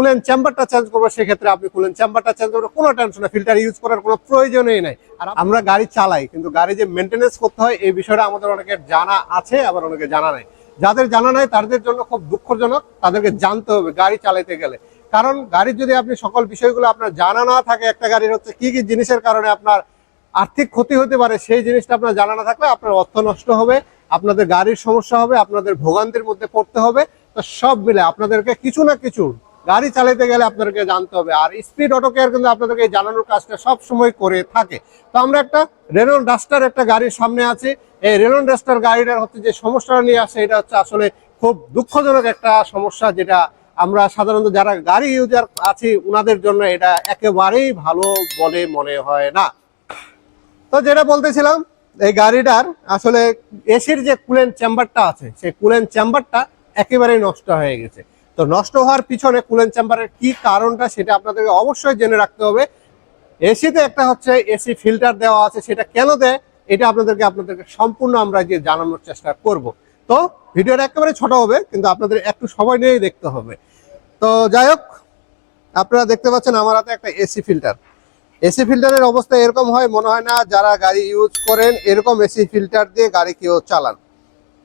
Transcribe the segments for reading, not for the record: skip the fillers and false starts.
Coolant চেম্বারটা change করবো, সেক্ষেত্রে আপনি কুলেন্ট চেম্বারটা চেঞ্জ করবেন, কোনো টেনশন নেই, ফিল্টার ইউজ করার কোনো প্রয়োজনই নাই। আর আমরা গাড়ি চালাই, কিন্তু গাড়ি যে মেনটেনেন্স করতে হয় এই বিষয়টা আমাদের অনেকের জানা আছে, আবার অনেকে জানা নাই। যাদের জানা নাই তাদের জন্য খুব দুঃখজনক, তাদেরকে জানতে হবে গাড়ি চালাইতে গেলে। কারণ গাড়ির যদি আপনি সকল বিষয়গুলো আপনার জানা না থাকে, একটা গাড়ির হচ্ছে কি কি জিনিসের কারণে আপনার আর্থিক ক্ষতি হতে পারে, সেই জিনিসটা আপনার জানা না থাকলে আপনার অর্থ নষ্ট হবে, আপনাদের গাড়ির সমস্যা হবে, আপনাদের ভোগান্তির মধ্যে পড়তে হবে। তো সব মিলে আপনাদেরকে কিছু না কিছু গাড়ি চালাতে গেলে আপনাদেরকে জানতে হবে। আর স্পিড অটো কেয়ার কিন্তু আপনাদেরকে এই জানানোর কাজটা সব সময় করে থাকে। তো আমরা একটা রেনল্ট ডাস্টার একটা গাড়ির সামনে আছি। এই রেনল্ট ডাস্টার গাড়িটার হচ্ছে যে সমস্যাটা নিয়ে আসে, এটা হচ্ছে আসলে খুব দুঃখজনক একটা সমস্যা, যেটা আমরা সাধারণত যারা গাড়ি ইউজার আছি ওনাদের জন্য এটা একেবারেই ভালো বলে মনে হয় না। তো যেটা বলতেছিলাম, এই গাড়িটার আসলে এসির যে কুলেন্ট চেম্বারটা আছে, সেই কুলেন্ট চেম্বারটা একেবারেই নষ্ট হয়ে গেছে। তো নষ্ট হওয়ার পিছনে কুলেন্ট চেম্বারের কি কারণটা সেটা আপনাদেরকে অবশ্যই জেনে রাখতে হবে। এসিতে একটা হচ্ছে এসি ফিল্টার দেওয়া আছে, সেটা কেন দেয় এটা আপনাদেরকে সম্পূর্ণ আমরা যে জানানোর চেষ্টা করব। তো ভিডিওটা একেবারে ছোট হবে, কিন্তু আপনাদের একটু সময় নিয়েই দেখতে হবে। তো যাই হোক, আপনারা দেখতে পাচ্ছেন আমার হাতে একটা এসি ফিল্টার। এসি ফিল্টারের অবস্থা এরকম হয়, মনে হয় না যারা গাড়ি ইউজ করেন এরকম এসি ফিল্টার দিয়ে গাড়ি কেউ চালান।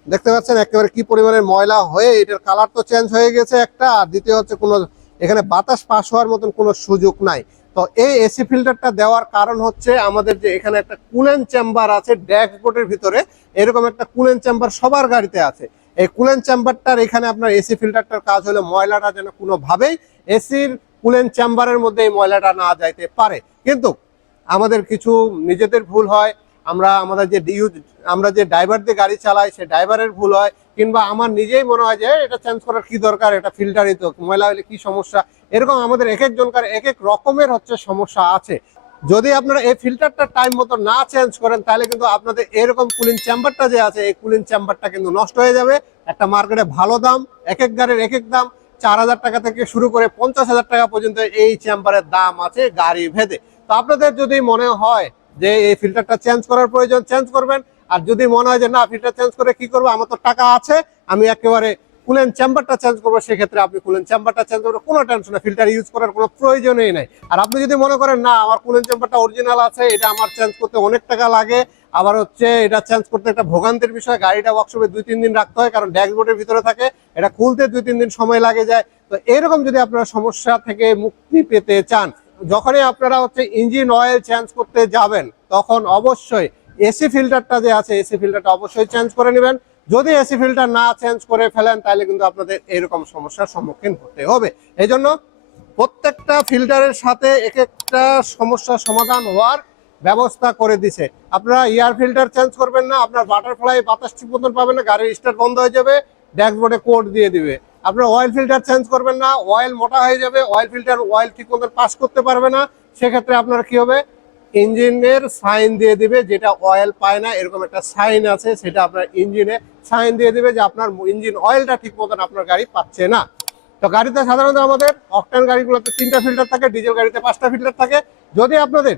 দেখতে পাচ্ছেন একেবারে কি পরিমাণের ময়লা হয়ে, এটার কালার তো চেঞ্জ হয়ে গেছে একটা, আর দ্বিতীয় হচ্ছে কোনো এখানে বাতাস পাস হওয়ার মতন কোনো সুযোগ নাই। তো এই এসি ফিল্টারটা দেওয়ার কারণ হচ্ছে আমাদের যে এখানে একটা কুলেন্ট চেম্বার আছে ড্যাশবোর্ডের ভিতরে, এরকম একটা কুলেন্ট চেম্বার সবার গাড়িতে আছে। এই কুলেন্ট চেম্বারটার এখানে আপনার এসি ফিল্টারটার কাজ হলো ময়লাটা যেন কোনোভাবেই এসির কুলেন্ট চেম্বারের মধ্যে এই ময়লাটা না যাইতে পারে। কিন্তু আমাদের কিছু নিজেদের ভুল হয়, আমরা যে ড্রাইভার দিয়ে গাড়ি চালাই সে ড্রাইভারের ভুল হয়, কিংবা আমার নিজেই মনে হয় যে এটা চেঞ্জ করার কি দরকার, এটা ফিল্টারই তো, ময়লা হলে কি সমস্যা। এরকম আমাদের এক একজনকার এক এক রকমের হচ্ছে সমস্যা আছে। যদি আপনারা এই ফিল্টারটা টাইম মতো না চেঞ্জ করেন তাহলে কিন্তু আপনাদের এরকম কুলিং চেম্বারটা যে আছে এই কুলিং চেম্বারটা কিন্তু নষ্ট হয়ে যাবে। একটা মার্কেটে ভালো দাম, এক এক গাড়ির এক এক দাম, 4,000 টাকা থেকে শুরু করে 50,000 টাকা পর্যন্ত এই চেম্বারের দাম আছে গাড়ি ভেদে। তো আপনাদের যদি মনে হয় যে এই ফিল্টারটা চেঞ্জ করার প্রয়োজন, চেঞ্জ করবেন। আর যদি মনে হয় যে না ফিল্টার চেঞ্জ করে কি করবো, আমার তো টাকা আছে, আমি একেবারে কুলেন্ট চেম্বারটা চেঞ্জ করবো, সেক্ষেত্রে আপনি কুলেন্ট চেম্বারটা চেঞ্জ করবেন, কোনো টেনশন নেই, ফিল্টার ইউজ করার কোনো প্রয়োজনই নাই। আর আপনি যদি মনে করেন না আমার কুলেন্ট চেম্বারটা অরিজিনাল আছে, এটা আমার চেঞ্জ করতে অনেক টাকা লাগে, আবার হচ্ছে এটা চেঞ্জ করতে একটা ভোগান্তির বিষয়, গাড়িটা ওয়ার্কশপে 2-3 দিন রাখতে হয়, কারণ ড্যাশবোর্ডের ভিতরে থাকে, এটা খুলতে 2-3 দিন সময় লাগে যায়। তো এরকম যদি আপনারা সমস্যা থেকে মুক্তি পেতে চান, যখনই আপনারা হচ্ছে ইঞ্জিন অয়েল চেঞ্জ করতে যাবেন তখন অবশ্যই এসি ফিল্টারটা যে আছে এসি ফিল্টারটা অবশ্যই চেঞ্জ করে নেবেন। যদি এসি ফিল্টার না চেঞ্জ করে ফেলেন তাহলে কিন্তু আপনাদের এরকম সমস্যার সম্মুখীন হতে হবে। এই জন্য প্রত্যেকটা ফিল্টারের সাথে এক একটা সমস্যার সমাধান হওয়ার ব্যবস্থা করে দিছে। আপনারা এয়ার ফিল্টার চেঞ্জ করবেন না, আপনার বাটারফ্লাই বাতাস ঠিক মতন পাবেন না, গাড়ির স্টার্ট বন্ধ হয়ে যাবে, ড্যাশবোর্ডে কোড দিয়ে দিবে। আপনার অয়েল ফিল্টার চেঞ্জ করবেন না, অয়েল মোটা হয়ে যাবে, অয়েল ফিল্টার অয়েল ঠিক মতন পাস করতে পারবে না, সেক্ষেত্রে আপনার কি হবে, ইঞ্জিনের সাইন দিয়ে দিবে, যেটা অয়েল পায় না এরকম একটা সাইন আছে, সেটা আপনার ইঞ্জিনে সাইন দিয়ে দিবে যে আপনার ইঞ্জিন অয়েলটা ঠিক মতন আপনার গাড়ি পাচ্ছে না। তো গাড়িতে সাধারণত আমাদের অকটেন গাড়িগুলোতে 3টা ফিল্টার থাকে, ডিজেল গাড়িতে 5টা ফিল্টার থাকে। যদি আপনাদের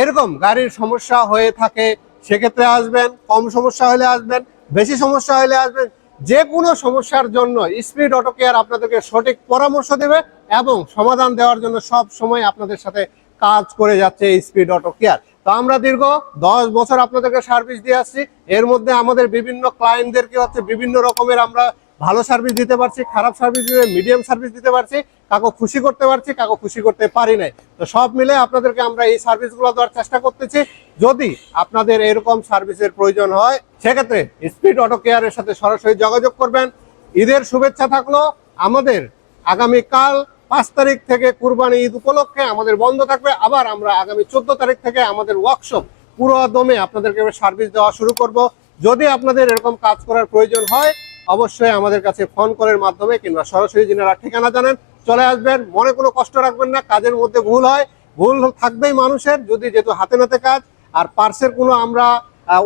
এরকম গাড়ির সমস্যা হয়ে থাকে সেক্ষেত্রে আসবেন, কম সমস্যা হলে আসবেন, বেশি সমস্যা হলে আসবেন। যে কোনো সমস্যার জন্য স্পিড অটো কেয়ার আপনাদেরকে সঠিক পরামর্শ দেবে এবং সমাধান দেওয়ার জন্য সব সময় আপনাদের সাথে কাজ করে যাচ্ছে স্পিড অটো কেয়ার। তো আমরা দীর্ঘ 10 বছর আপনাদেরকে সার্ভিস দিয়ে আসছি। এর মধ্যে আমাদের বিভিন্ন ক্লায়েন্টদেরকে হচ্ছে বিভিন্ন রকমের আমরা ভালো সার্ভিস দিতে পারছি, খারাপ সার্ভিস দিতে, মিডিয়াম সার্ভিস দিতে পারছি, কাউকে খুশি করতে পারছি, কাউকে খুশি করতে পারি নাই। তো সব মিলে আপনাদেরকে আমরা এই সার্ভিসগুলো দেওয়ার চেষ্টা করতেছি। যদি আপনাদের এরকম সার্ভিসের প্রয়োজন হয় সেক্ষেত্রে স্পিড অটো কেয়ারের সাথে সরাসরি যোগাযোগ করবেন। ঈদের শুভেচ্ছা থাকলো। আমাদের আগামীকাল 5 তারিখ থেকে কুরবানি ঈদ উপলক্ষে আমাদের বন্ধ থাকবে, আবার আমরা আগামী 14 তারিখ থেকে আমাদের ওয়ার্কশপ পুরো দমে আপনাদেরকে সার্ভিস দেওয়া শুরু করব। যদি আপনাদের এরকম কাজ করার প্রয়োজন হয় অবশ্যই আমাদের কাছে ফোন কলের মাধ্যমে কিংবা সরাসরি যিনারা ঠিকানা জানেন চলে আসবেন। মনে কোনো কষ্ট রাখবেন না, কাজের মধ্যে ভুল হয়, ভুল থাকবেই মানুষের, যদি যেহেতু হাতে নাতে কাজ। আর পার্সের কোনো আমরা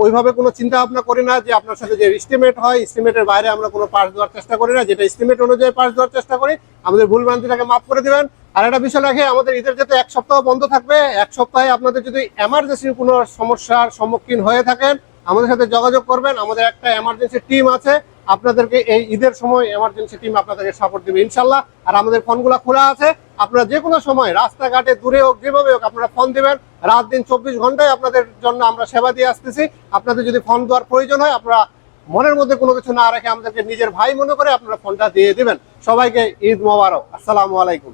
ওইভাবে কোনো চিন্তা ভাবনা করি না যে আপনার সাথে যে এস্টিমেট হয় এস্টিমেটের বাইরে আমরা কোনো পার্স দেওয়ার চেষ্টা করি না, যেটা এস্টিমেট অনুযায়ী পার্স দেওয়ার চেষ্টা করি। আমাদের ভুল ভ্রান্তিটাকে মাফ করে দিবেন। আর একটা বিষয় রাখে, আমাদের ঈদের যেতে 1 সপ্তাহ বন্ধ থাকবে, 1 সপ্তাহে আপনাদের যদি এমার্জেন্সি কোনো সমস্যার সম্মুখীন হয়ে থাকেন আমাদের সাথে যোগাযোগ করবেন। আমাদের একটা এমার্জেন্সি টিম আছে, আপনাদেরকে এই ঈদের সময় এমার্জেন্সি টিম আপনাদেরকে সাপোর্ট দিবে ইনশাল্লাহ। আর আমাদের ফোনগুলো খোলা আছে, আপনারা যে কোনো সময় রাস্তাঘাটে দূরে হোক যেভাবে হোক আপনারা ফোন দিবেন, রাত দিন 24 ঘন্টায় আপনাদের জন্য আমরা সেবা দিয়ে আসতেছি। আপনাদের যদি ফোন দেওয়ার প্রয়োজন হয়, আপনারা মনের মধ্যে কোনো কিছু না রেখে আমাদেরকে নিজের ভাই মনে করে আপনারা ফোনটা দিয়ে দিবেন। সবাইকে ঈদ মোবারক, আসসালামু আলাইকুম।